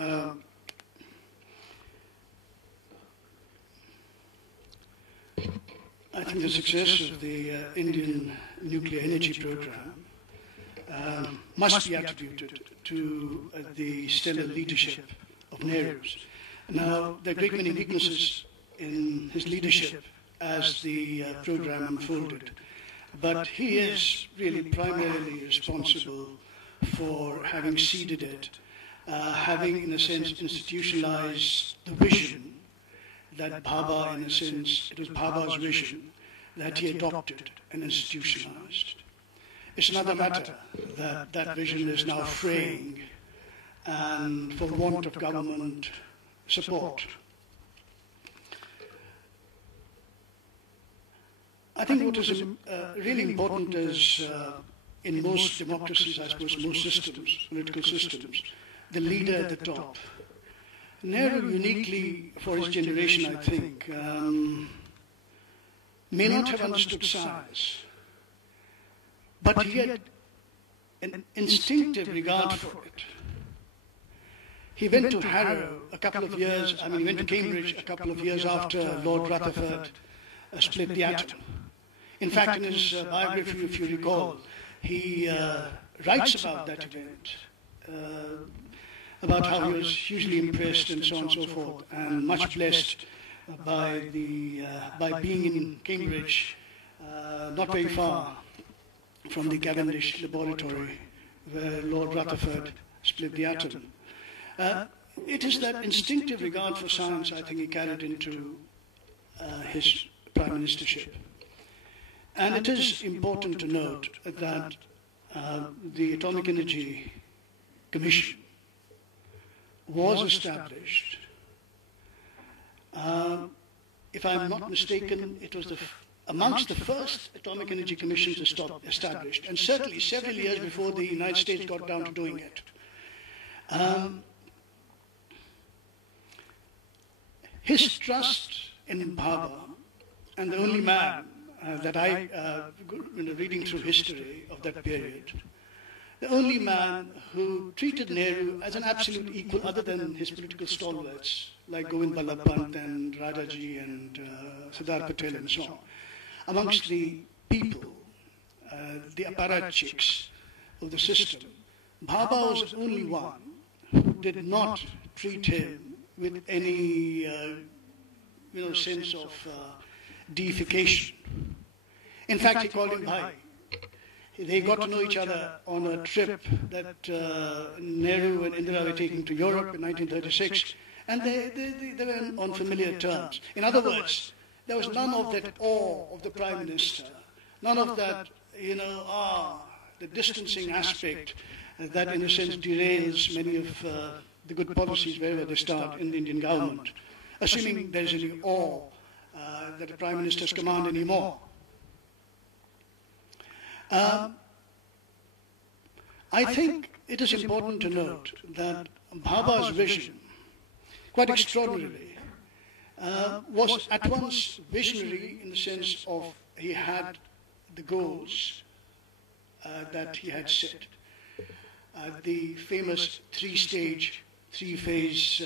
I think the success of the Indian nuclear energy program must be attributed to the stellar leadership of Nehru. Now, there are a great many weaknesses in his leadership as the program unfolded, but he is really primarily responsible for having seeded it, having, in a sense, institutionalized the vision that Bhabha, in a sense, it was Bhabha's vision that he adopted and institutionalized. It's another matter that that vision is now fraying and for want of government support. I think what is really important is, in most democracies, I suppose most systems, political systems, the leader at the top. Nehru, uniquely for his generation, I think, may not have understood science, but he had an instinctive regard for it. He went to Harrow a couple of years, he went to Cambridge a couple of years after Lord Rutherford split the atom. In fact, in his biography, if you recall, he writes about that event, about how he was hugely impressed and so on and so forth, and much blessed by being in Cambridge, not very far from the Cavendish laboratory where Lord Rutherford split the atom. It is that instinctive regard for science, I think, he carried into his prime ministership. And it is important to note that the Atomic Energy Commission was established. If I'm not mistaken, it was amongst the first atomic energy commissions established, and certainly several years before the United States got down to doing it. His trust in Bhabha, and the only man that reading through history of that period, the only man who treated Nehru as an absolute equal, other than his political stalwarts, like Govind Ballabh Pant and Rajaji and Sardar Patel and so on. Amongst the people, the apparatchiks of the system, Bhabha was the only one who did not treat him with any sense of deification. In fact, he called him Bhai. They got to know each other on a trip that Nehru and Indira were taking to Europe in 1936, and they were on familiar terms. In other words, there was none of that awe of the Prime Minister, none of that, the distancing aspect that in a sense derails many of the good policies wherever they start in the Indian government, assuming there is any awe that the Prime Minister's command anymore. I think it is important to note that Bhabha's vision, quite extraordinarily, was at once visionary in the sense of he had the goals that he had set. The famous three-stage, three-phase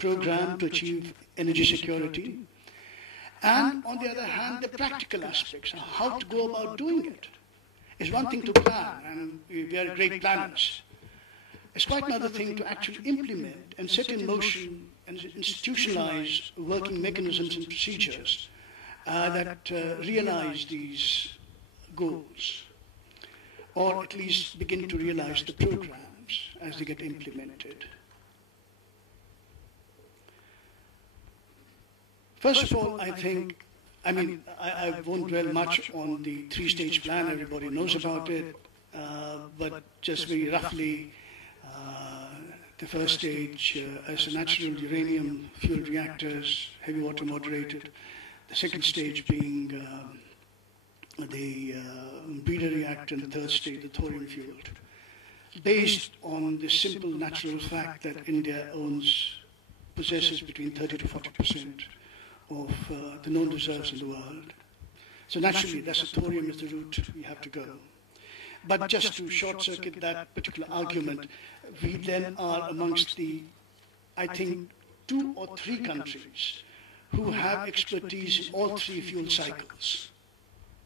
program to achieve energy security, and on the other hand, the practical aspects, how to go about doing it. It's one thing to plan, and we are great planners. It's quite another thing to actually implement and set in motion and institutionalize working mechanisms and procedures that realize these goals, or at least begin to realize the programs as they get implemented. First of all, I think, I won't dwell much on the three-stage plan. Everybody knows about it, but just very roughly, the first stage as a natural uranium-fueled reactors, heavy water moderated. The second stage being the breeder reactor, and the third stage, the thorium-fueled. Based on the simple natural fact that India possesses between 30 to 40% of the known reserves in the world. So naturally, thorium is the route we have to go. But just to short-circuit that particular argument, we then are amongst the, I think, 2 or 3 countries who have expertise in all 3 fuel cycles,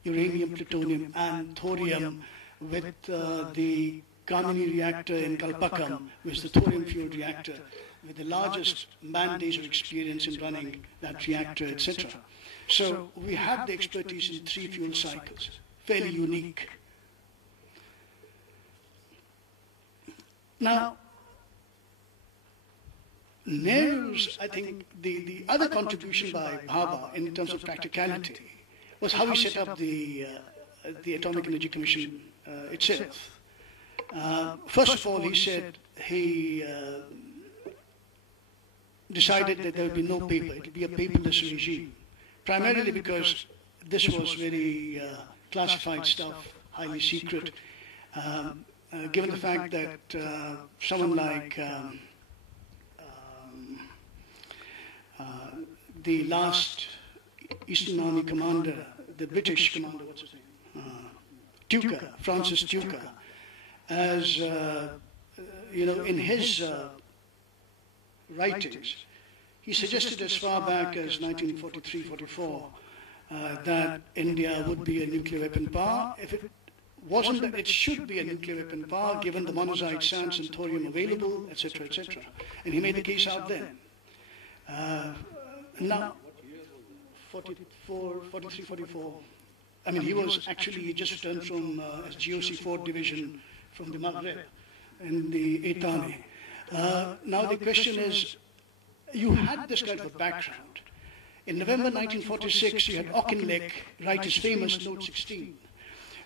uranium, plutonium, and thorium, with the Kamini reactor in Kalpakam, which is the thorium-fueled reactor, with the largest man-days of experience in running that reactor, etc. So we have the expertise in 3 fuel cycles, fairly unique. Now, Nehru's, I think, the other contribution by Bhabha in terms of practicality was how he set up the Atomic Energy Commission itself. First of all, he said he decided that there would be no paper, it would be a paperless regime, primarily because this was very classified stuff, highly secret, given the fact that someone like the last Eastern Army commander, the British commander, what's his name? Tucker, Francis Tucker, as in his writings, he suggested as far back as 1943-44 that India would be a nuclear weapon power. If it wasn't that it should be a nuclear weapon power, given the monazite sands and thorium available, etc., etc. And he made the case out then. Now, 43, 44. I mean, he just returned from his GOC 4 division from the Maghreb in the 8th Army. Now the question is, you had this kind of a background. In November 1946, you had Auchinleck write his famous Note 16,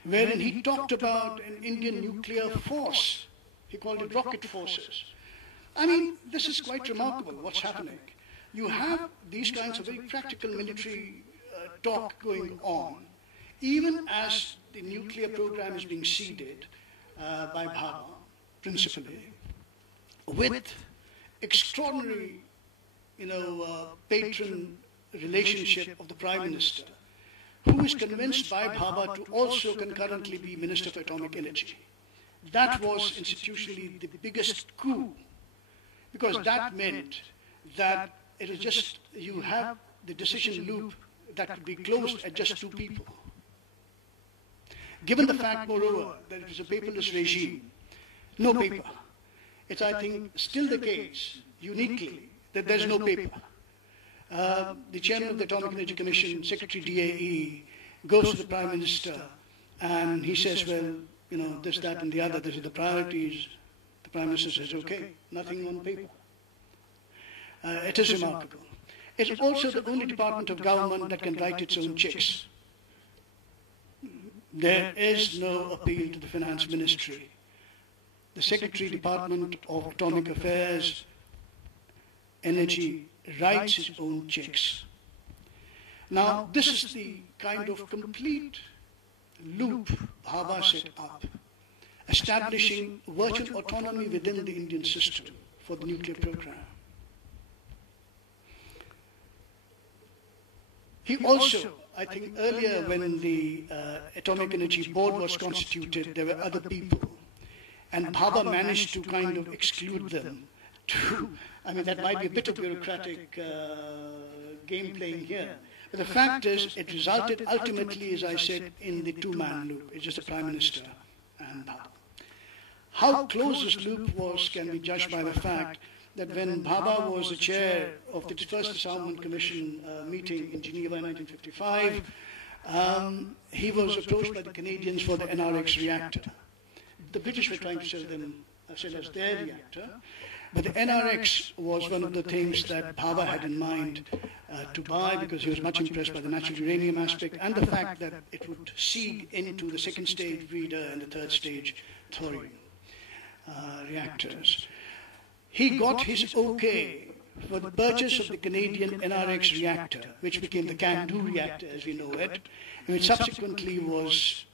wherein he talked about an Indian nuclear force. He called it rocket forces. I mean, this is quite remarkable what's happening. You have these kinds of very practical military talk going on, even as the nuclear program is being seeded by Bhabha, principally, with extraordinary, patron relationship of the Prime Minister, who is convinced by Bhabha to also concurrently be Minister for Atomic Energy. That was institutionally the biggest coup, because that meant that it is just, you have the decision loop that could be closed at just 2 people. Given the fact, moreover, that it is a paperless regime, no paper. It's, I think, still the case, uniquely, that there's no paper. The chairman of the Atomic Energy Commission, Secretary DAE, goes to the Prime Minister and he says, well, this, that, and the other, these are the priorities. The Prime Minister says, okay, nothing on paper. It is remarkable. It's also the only department of government that can write its own checks. There is no appeal to the Finance Ministry. The Secretary Department of Atomic Affairs, Energy, writes his own checks. Now, this is the kind of complete loop Bhabha set up, establishing virtual autonomy within the Indian system for the nuclear program. He also, I think earlier when the Atomic Energy Board was constituted, there were other people. And Bhabha managed to kind of exclude them. That might be a bit of bureaucratic game playing here. But the fact is, it resulted ultimately, as I said, in the 2-man loop. It's just the Prime Minister and Bhabha. How close this loop was can be judged by the fact that when Bhabha was the chair of the first Disarmament Commission meeting in Geneva in 1955, he was approached by the Canadians for the NRX reactor. The British were trying to sell us their reactor, but the NRX was one of the things that Bhabha had in mind to buy, because he was much impressed by the natural uranium aspect and the fact that it would seed into the 2nd stage breeder and the 3rd stage thorium reactors. He got his okay for the purchase of the Canadian NRX reactor, which became the CAN-2 reactor as we know it, and which subsequently was,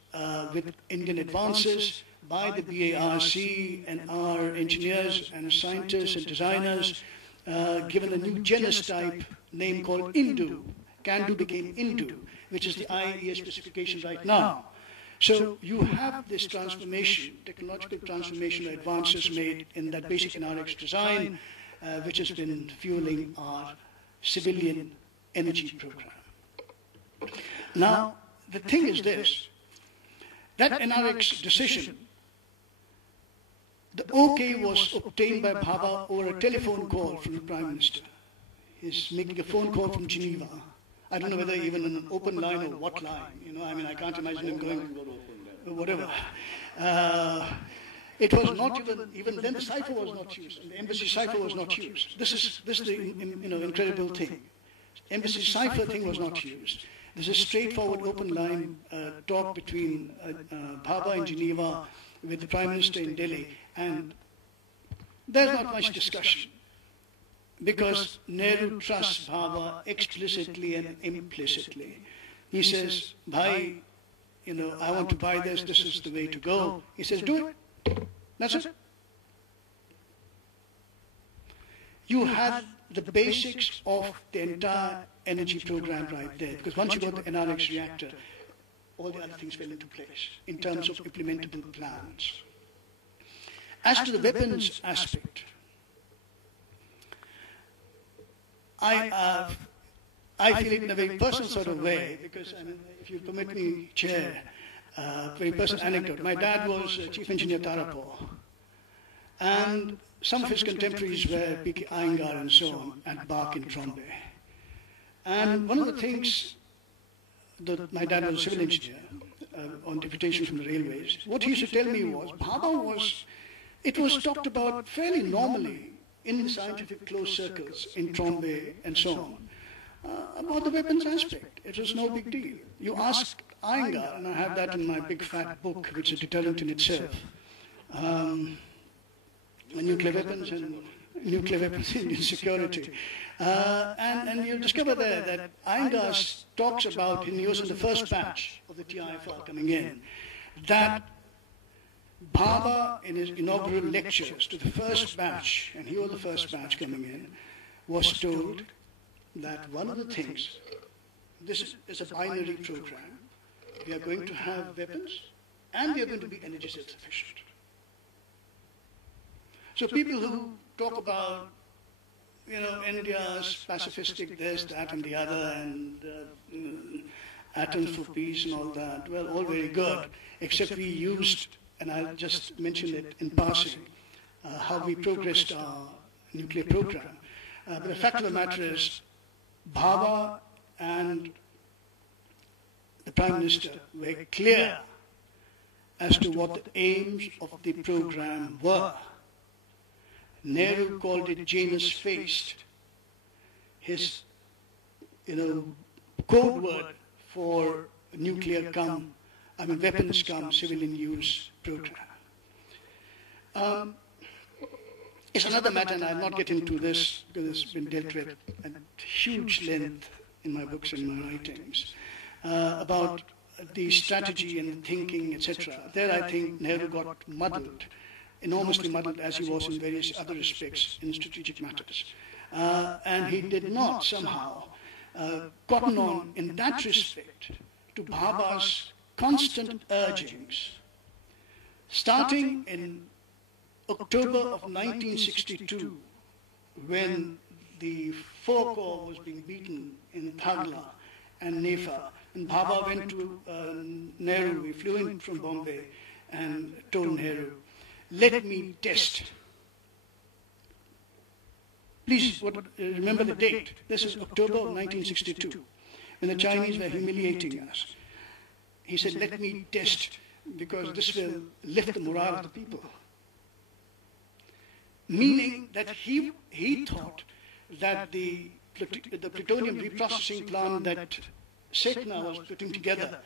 with Indian advances by the BARC and our engineers and scientists and designers, given a new genus type name called INDU. CAN-2 became INDU, which is the IAEA specification right now. So you have this transformation, technological transformation, advances made in that basic NRX design, which has been fueling our civilian energy program. Now, the thing is this, that NRX decision, the OK was obtained by Bhabha over a telephone call from the Prime Minister. He's making a phone call from Geneva. I don't know whether even an open line or what line, I mean, I can't imagine him going, whatever. It was not even then the cipher was not used, and the embassy cipher was not used. This is the incredible thing. Embassy cipher thing was not used. There's a straightforward open line talk between Bhabha in Geneva with the Prime Minister in Delhi, and there's not much discussion because Nehru trusts Bhabha explicitly and implicitly. He says, Bhai, I want to buy this, this is the way to go. He says, do it. That's it. You have the basics of the entire energy program right there, because once you got the NRX reactor, all the other things fell into place in terms of implementable plans. As to the weapons aspect, I feel it in a very personal sort of way, because if you permit me, Chair, very personal anecdote. My dad was Chief Engineer Tarapur, and some of his contemporaries were P.K. Iyengar and so on at BARC in Trombay. And one of the things that my dad was a civil engineer on deputation from the railways, what he used to tell me was, Bhabha it was talked about fairly normally in the scientific closed circles in Trombay and so on, about the weapons aspect. It was no big deal. You ask Iyengar, and I have that in my big fat book, which is a deterrent in itself, nuclear weapons and nuclear weapons in security. And you'll discover there that Iyengar talks about, and he was in the first batch of the TIFR coming in, that Bhabha, in his inaugural lectures to the first batch, and he was the first batch coming in, was told that one of the things, this is a binary program, we are going to have weapons and we are going to be energy self-sufficient. So people who talk about, India's pacifistic this, that and the other, and atoms for peace and all that, well, all very good, except we used, and I'll just mention it in passing, how we progressed our nuclear program. But the fact of the matter is, Bhabha and the Prime Minister were clear as to what the aims of the program were. Nehru called it Janus-faced. His, code word for weapons come civilian use program. It's another matter, and I'll not get into this because it's been dealt with at huge length in my books and my writings, about the strategy and thinking, etc. There I think Nehru got muddled, enormously muddled, as he was in various other respects in strategic matters. And he did not somehow cotton on in that respect to Bhabha's constant urgings. Starting in October of 1962, when the 4 Corps was being beaten in Thagla and Nefa, and Bhabha went to Nehru, he flew in from Bombay and told Nehru, let me test. Please remember the date. This is October of 1962, when the Chinese were humiliating us. He said, let me test, because this will lift the morale of the people. Meaning that he thought that the plutonium reprocessing plant that Setna was putting together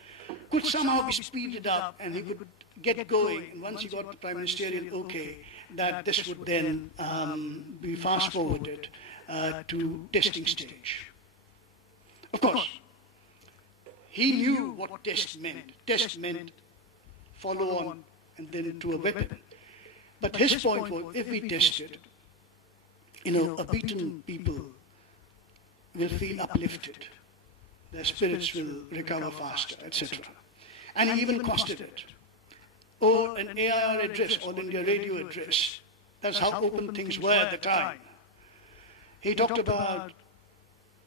could somehow be speeded up and he could get going. And once he got the Prime Ministerial okay, that this would then be fast forwarded to testing stage. Of course, he knew what test meant. Test meant follow on and then to a weapon. But his point was, if we tested, a beaten people will feel uplifted. Their spirits will recover faster, etc. And he even costed it. Or an AIR address, All India Radio address. That's how open things were at the time. He talked about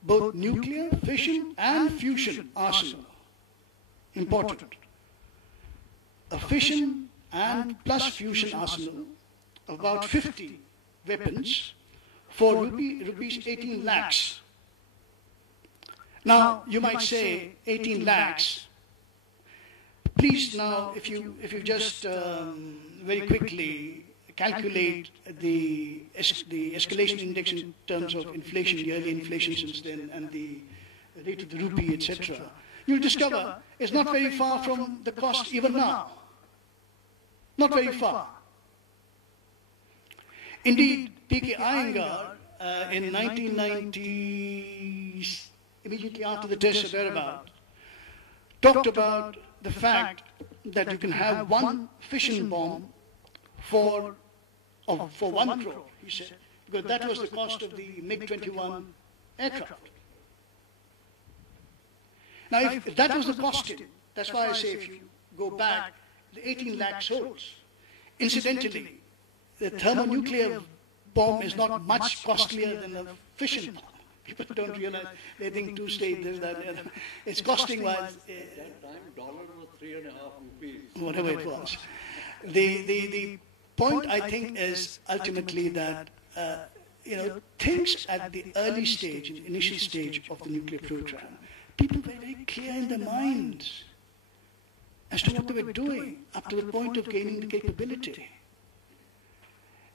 both nuclear, fission, and fusion arsenal. Important. A fission and plus fusion arsenal of about 50 weapons for rupees 18 lakhs. Now, you might say 18 lakhs. Please now, if you just very quickly calculate the escalation index in terms of inflation, the early inflation since then, and the rate of the rupee, etc., you'll discover it's not very far from the cost even now. Not very far. Indeed, P.K. Iyengar in 1990, immediately after the test or thereabout, talked about the fact that you can have one fission bomb for 1 crore, he said, because that was the cost of the MiG-21 aircraft. Now, if that was the costing, that's why I say if you go back, the 18 lakhs holds. Incidentally, the thermonuclear bomb is not much costlier than a fission bomb. People don't realize, they think two-state, this, that, the other. It's costing-wise. At that time, dollar was 3.5 rupees. Whatever it was. The point, I think, is ultimately that, things at the early stage, initial stage of the nuclear program, people were very clear in their minds as to what they were doing up to the point of gaining the capability.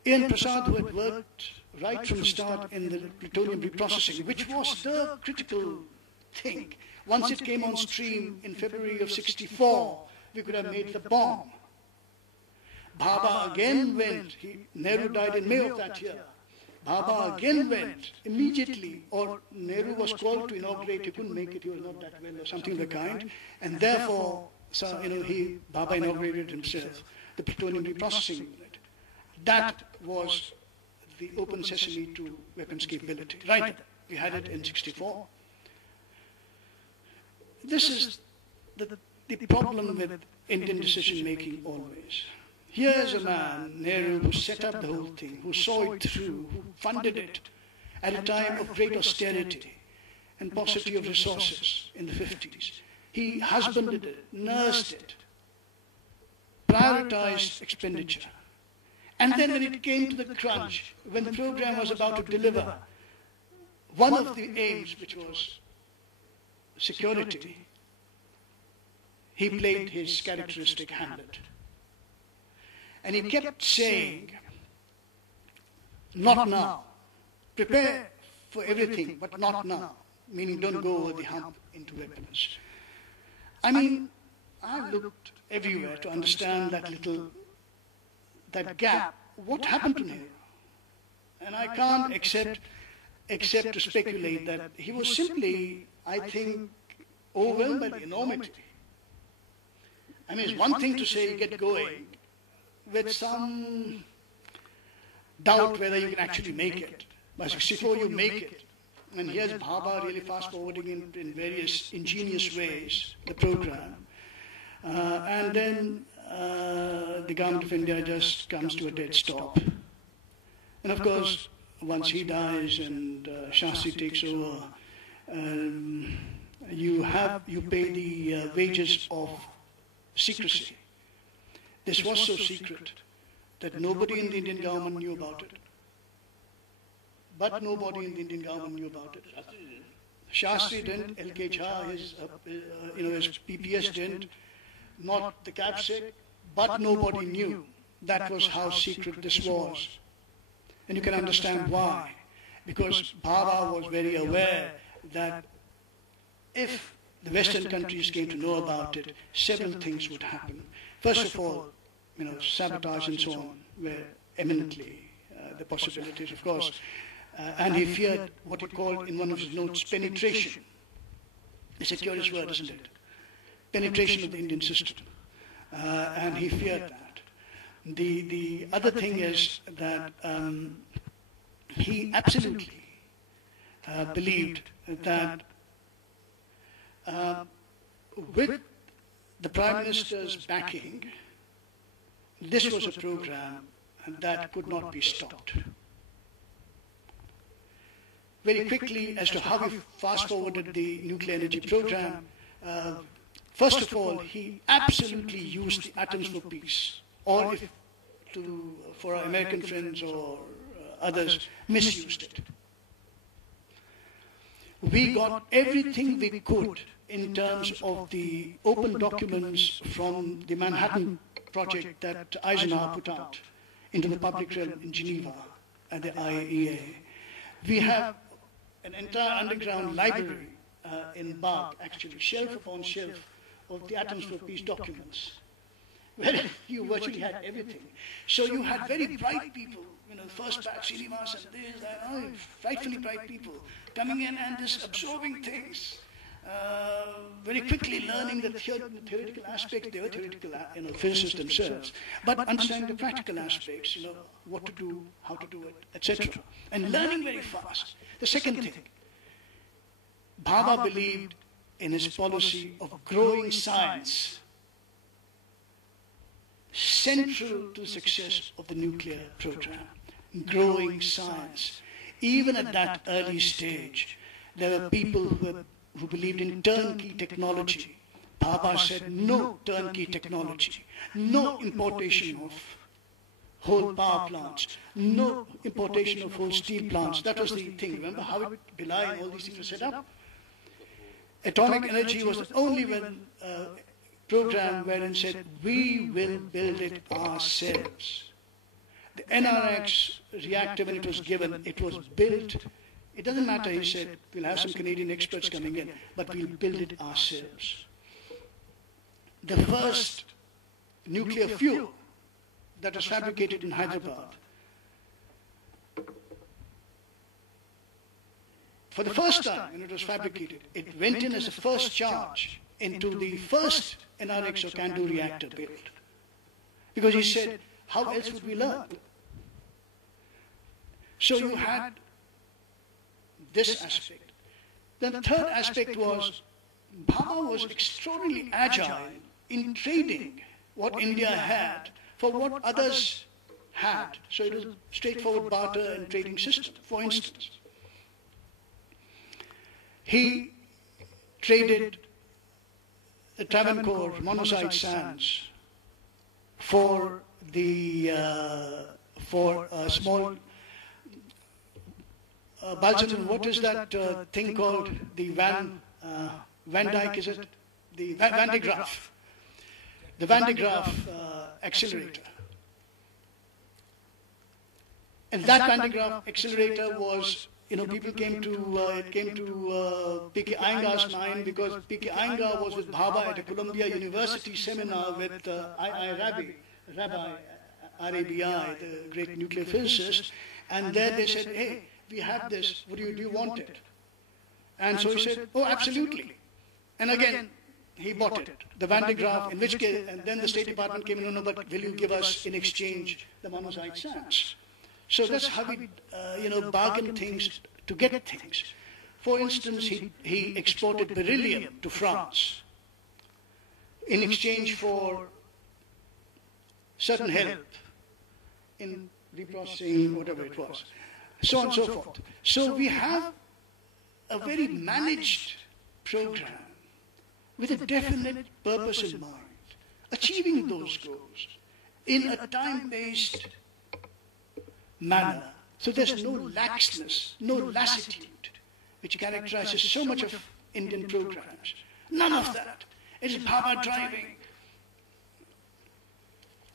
Ian Prasad, who had worked right from the start in the plutonium reprocessing, which was the critical thing. Once it came on stream in February of '64, we could have made the bomb. Bhabha again went. Nehru died in May of that year. Bhabha again went immediately, or Nehru was called to inaugurate. He couldn't make it. He was not that well, or something of the kind, and therefore, Bhabha inaugurated himself the plutonium reprocessing unit. That was the open sesame to weapons capability. Right, we had it in '64. This is the problem with Indian decision-making always. Here's a man, Nehru, who set up the whole thing, who saw it through, who funded it at a time of great austerity and paucity of resources in the 50s. He husbanded it, nursed it, prioritized expenditure. And then when it came to the crunch, when the program was about to deliver, one of the aims, which was security, he played his characteristic Hamlet. And he kept saying, not now. Prepare for everything, but not now. Meaning don't go over the hump into weapons. I mean, I looked everywhere to understand that gap. What happened to Nehru? And I can't except to speculate that he was simply, I think, overwhelmed by the enormity. I mean, it's one thing to say get going with some doubt whether you can actually make it. By '64 you make it. And here's Bhabha really fast-forwarding in various ingenious ways the program. And then the government of India just comes to a dead stop. And of course, once he dies and Shastri takes over, you pay the wages of secrecy. This was so secret that nobody in the Indian government knew about it. But nobody in the Indian government knew about it. Shastri didn't, L.K. Jha, his PPS didn't, not the CAPSEC, but nobody knew. That was how secret this was. And you can understand why. Because Bhabha was very aware that if the Western countries came to know about it, several things would happen. First of all, sabotage and so on were eminently the possibilities, of course. And he feared what he called in one of his notes penetration. It's a curious word, isn't it? Penetration of the Indian system. And he feared that. The other thing is that he absolutely believed that with the Prime Minister's backing, this was a program that could not be stopped. Very quickly, as to how we fast-forwarded the nuclear energy program, first of all, he absolutely used the atoms for peace, or if for our American friends or others, misused it. We got everything we could in terms of the open documents from the Manhattan Project that Eisenhower put out into the public realm in Geneva at the IAEA. We have an entire underground library in Bach, actually, shelf upon shelf of the Atoms for Peace documents, where you virtually had everything. So you had very bright people, the first batch, Srinivas and this, that, frightfully bright people coming in and just absorbing things, very quickly learning the theoretical aspects. They were theoretical physicists themselves, but understanding the practical aspects, what to do, how to do it, etc. And learning very fast. The second thing, Bhabha believed in his policy of growing science, central to the success of the nuclear program. Growing science. Even at that early stage, there were people who believed in turnkey technology. Bhabha said no turnkey technology, no importation of whole power plants, no importation of whole steel plants. That was the thing. Remember how Bhilai and all these things were set up? Atomic energy was the only program wherein said, we will build it ourselves. The NRX reactor, when it was given, it was built. It doesn't matter, he said, we'll have some Canadian experts coming in, but we'll build it ourselves. The first nuclear fuel that was fabricated in Hyderabad, for the first time when it was fabricated, it went in as a first charge into the first NRX or CANDU reactor built. Because he said, how else would we learn? So you had this aspect. Then the third aspect was, Bhabha was extraordinarily agile in trading what India had for what others had. So it was a straightforward barter and trading system. For instance, he traded the Travancore monoxide sands for a small Balsam, what is that thing called? The Van Dyke, is it? The Van de Graaff. The Van de Graaff accelerator. And that Van de Graaff accelerator was, people came to P.K. Iyengar's mind because P.K. Iyengar was with Bhabha at a Columbia University seminar with Rabbi R.A.B.I., the great nuclear physicist, and there they said, hey, we have this, do you want it? And so he said, oh, absolutely. And again, he bought it, the Van de Graaff, in which case, and then the State Department came in, no, but will you give us in exchange the monoxide sands? So that's how we, bargain things to get things. For instance, he exported beryllium to France in exchange for certain help in reprocessing, whatever it was. So on and so forth. So we have a very managed program with a definite purpose in mind, achieving those goals in a time-based manner. So there's no laxness, no lassitude, which characterizes so much of Indian programs. None of that. It is Bhabha driving.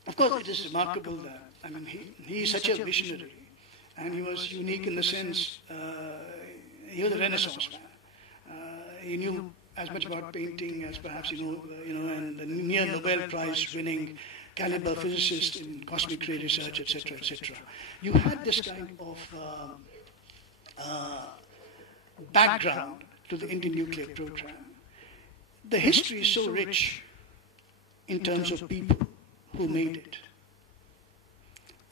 Of course, it is remarkable that, he is such a visionary. And he was unique in the sense, he was a Renaissance man. He knew as much about painting as perhaps, and the near Nobel Prize winning caliber physicist in cosmic ray research, etc., etc. You had this kind of background to the Indian nuclear program. The history is so rich in terms of people who made it,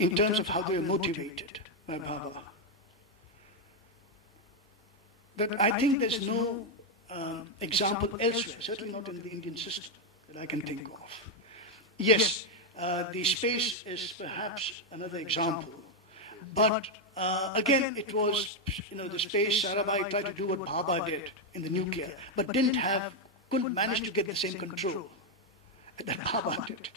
in terms of how they were motivated by Bhabha. But I think there's no example elsewhere, certainly not in the Indian system, that I can think of. Yes, the space is perhaps another example. But again, it was, the space, Sarabhai tried to do what Bhabha did in the nuclear, but couldn't manage to get the same control that Bhabha did,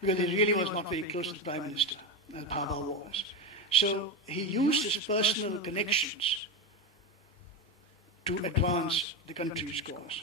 because he really was not very close to the Prime Minister, as Bhabha was. So he used his personal connections to advance the country's cause.